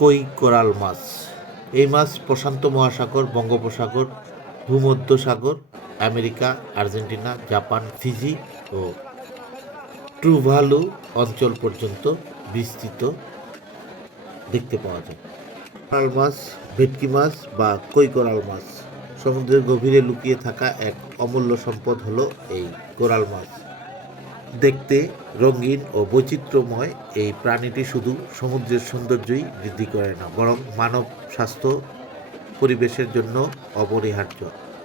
কই কোরাল মাছ। এই মাছ প্রশান্ত মহাসাগর, বঙ্গোপসাগর, ভূমধ্যসাগর, আমেরিকা, আর্জেন্টিনা, জাপান, ফিজি ও টুভালু অঞ্চল পর্যন্ত বিস্তৃত দেখতে পাওয়া যায়। কোরাল মাছ, ভেটকি মাছ বা কই কোরাল মাছ সমুদ্রের গভীরে লুকিয়ে থাকা এক অমূল্য সম্পদ হলো এই কোরাল মাছ। দেখতে রঙিন ও বৈচিত্র্যময় এই প্রাণীটি শুধু সমুদ্রের সৌন্দর্যই বৃদ্ধি করে না, বরং মানব স্বাস্থ্য পরিবেশের জন্য অপরিহার্য।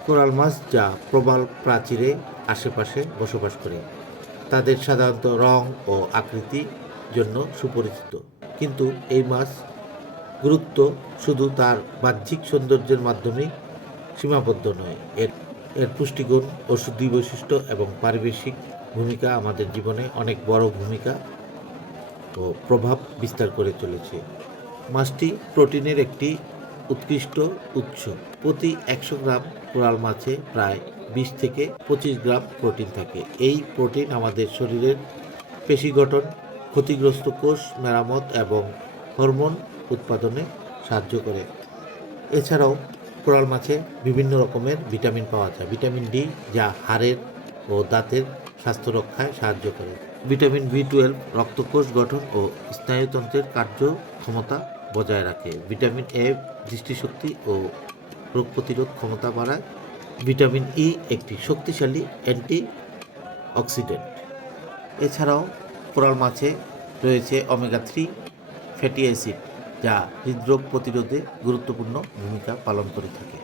কোরাল মাছ যা প্রবাল প্রাচীরের আশেপাশে বসবাস করে, তাদের সাধারণত রং ও আকৃতির জন্য সুপরিচিত। কিন্তু এই মাছ গুরুত্ব শুধু তার বাহ্যিক সৌন্দর্যের মাধ্যমেই সীমাবদ্ধ নয়। এর পুষ্টিগুণ, ঔষধি বৈশিষ্ট্য এবং পারিবেশিক ভূমিকা আমাদের জীবনে অনেক বড় ভূমিকা ও প্রভাব বিস্তার করে চলেছে। মাছটি প্রোটিনের একটি উৎকৃষ্ট উৎস। প্রতি 100 গ্রাম কোরাল মাছে প্রায় 20 থেকে 25 গ্রাম প্রোটিন থাকে। এই প্রোটিন আমাদের শরীরের পেশি গঠন, ক্ষতিগ্রস্ত কোষ মেরামত এবং হরমোন উৎপাদনে সাহায্য করে। এছাড়াও কোরাল মাছে বিভিন্ন রকমের ভিটামিন পাওয়া যায়। ভিটামিন ডি, যা হাড়ের ও দাঁতের স্বাস্থ্য রক্ষায় সাহায্য করে। ভিটামিন বি12 রক্তকোষ গঠন ও স্নায়ুতন্ত্রের কার্যক্ষমতা বজায় রাখে। ভিটামিন এ দৃষ্টিশক্তি ও রোগ প্রতিরোধ ক্ষমতা বাড়ায়। ভিটামিন ই একটি শক্তিশালী অ্যান্টি অক্সিডেন্ট। এছাড়াও কোরাল মাছে রয়েছে ওমেগা-3 ফ্যাটি অ্যাসিড, যা হৃদরোগ প্রতিরোধে গুরুত্বপূর্ণ ভূমিকা পালন করে থাকে।